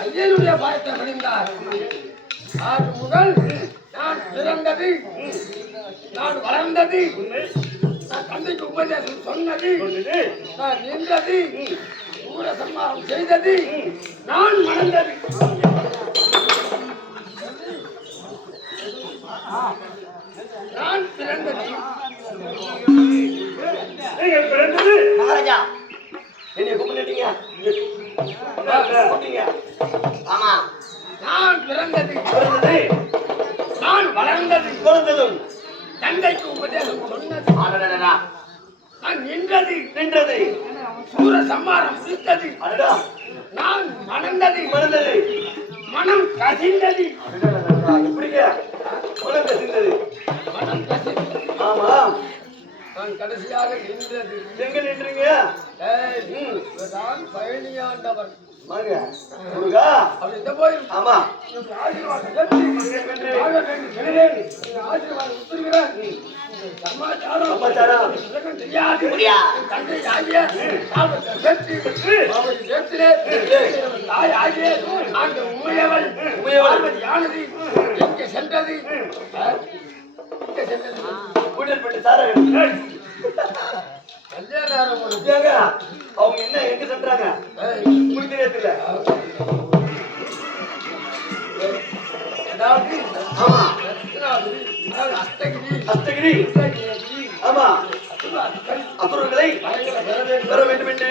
ஐயனுடைய பயத்தை விழுந்தார் ஆறு முதல் நான் பிறந்தது நான் வளர்ந்தது நான் தந்தைக்கு உபதேசம் சொன்னது நான் நின்றது ஊர சம்மாரம் செய்தது நான் மணந்தது நான் பிறந்தது. நீங்கள் பிறந்தது. மகாராஜா என்னை கூப்பிட்டுட்டீங்க? கூப்பிட்டீங்க. ஆமா. நான் பிறந்தது. பிறந்தது. நான் வளர்ந்தது. பிறந்ததும். தந்தைக்கு உபதேசம் சொன்னது அடடடடா. நான் நின்றது. நின்றது. சூர சம்மாரம் முடித்தது அடடா. நான் மணந்தது. பிறந்தது மனம் கசிந்தது. அடடடடா, ஆமா நான் கடைசியாக நின்றது எங்க நின்றீங்க ஏய், இவர்தான் பழனியாண்டவர் முருகா அவர் போயிரும் ஆமா உங்கள் ஆசீர்வாதம் பெற்று சமாச்சாரம் தெரியாது. தந்தை ஆகிய தாய் ஆகிய சென்றது? ஆ? எங்கே சென்றது? கூட்டல் பட்டு சார. கல்யாண நேரம் ஒரு ஏங்க அவங்க என்ன எங்க சென்றாங்க? உங்களுக்கு தெரியல. அதாவது ஆமா. அஷ்டகிரி, அஷ்டகிரி, ஆமா. அசுரர்கள் பெற வேண்டும் என்று.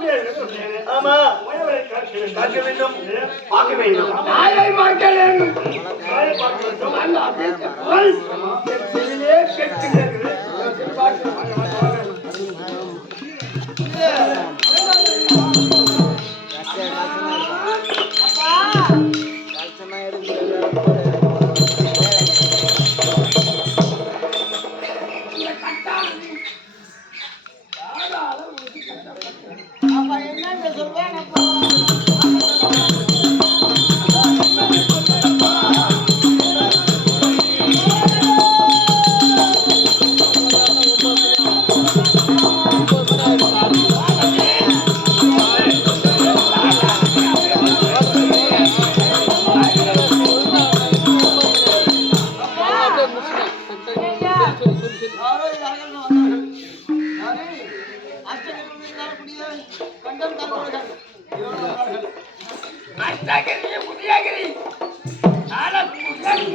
ஆமா. வேண்டும். பார்க்க வேண்டும். நாயை பார்க்க வேண்டும். நாயை பார்க்க வேண்டும். Fernández Urbano. அஷ்டகிரி, உதயகிரி, ஆலப்புழல்,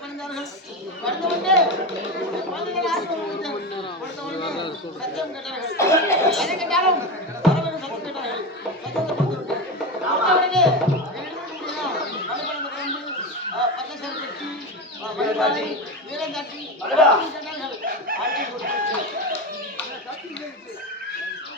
கண்டன்,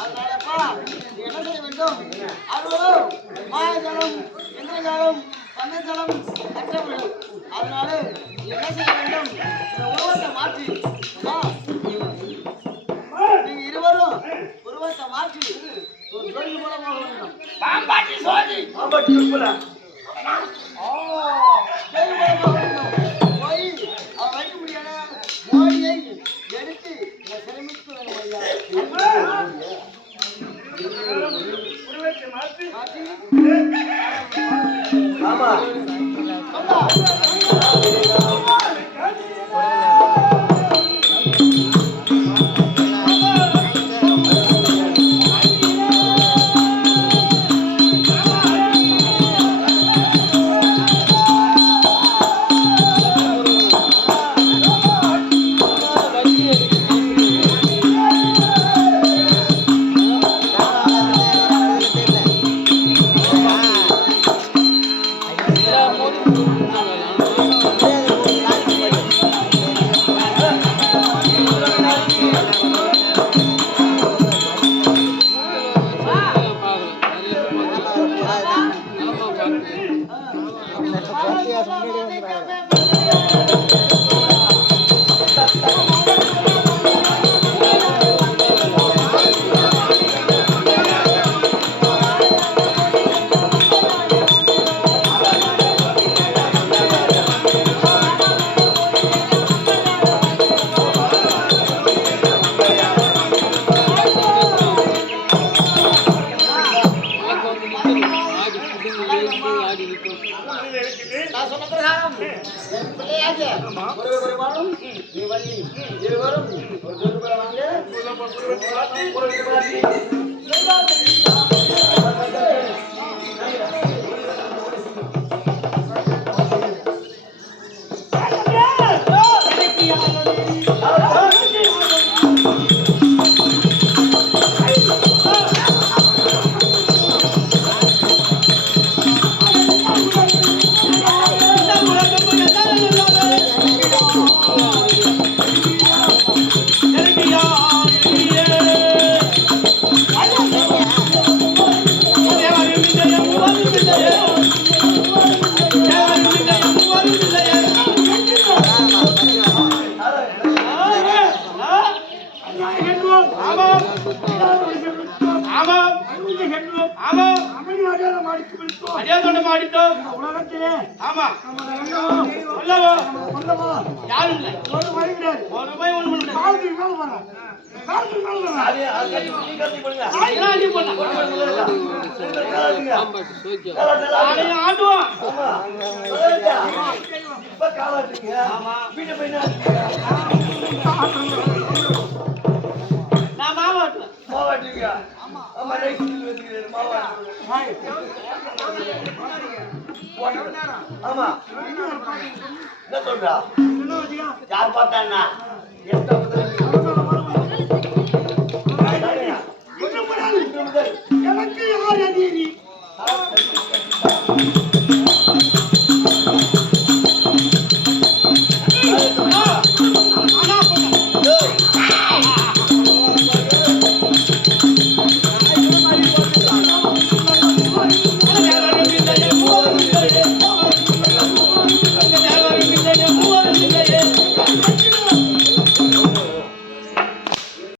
பொம்மை வெள்ளத்தில் சூலம், அகத்தில் ஒதுக்கீடு. மாயஜலம் இந்திரஜாலம் பன்னஜலம் அற்றவர்கள் அதனால என்ன செய்ய வேண்டும்? இந்த உருவத்தை மாற்றி ஆ, நீங்க இருவரும் உருவத்தை மாற்றி ஒரு கோயில் போல போக வேண்டும் பாம்பாட்டி சோழி பாம்பாட்டி உருவத்தை மாற்றி மாற்றி ஆமா. Gracias, என் ஒரே ஒரு வாரம் நீ வள்ளி இருவரும் ஒரு ஜோதிபுர வாங்க உலகத்திலே ஆமா. சொல்லவோ? வல்லவா யாரும் இல்லை ஒரு வழி கிடையாது. ஒரு ரூபாய் ஒண்ணு பண்ணல காலத்துக்கு மேல போறேன் காலத்துக்கு மேல போறேன் அது அது நீ கட்டி பண்ணுங்க எல்லாம் அடி பண்ண. நாளையும் ஆடுவோம் இப்ப காலாட்டுங்க வீட்டை போய் ஆமா. என்ன சொல்றா? என்ன யார் பார்த்தான்னா? எந்த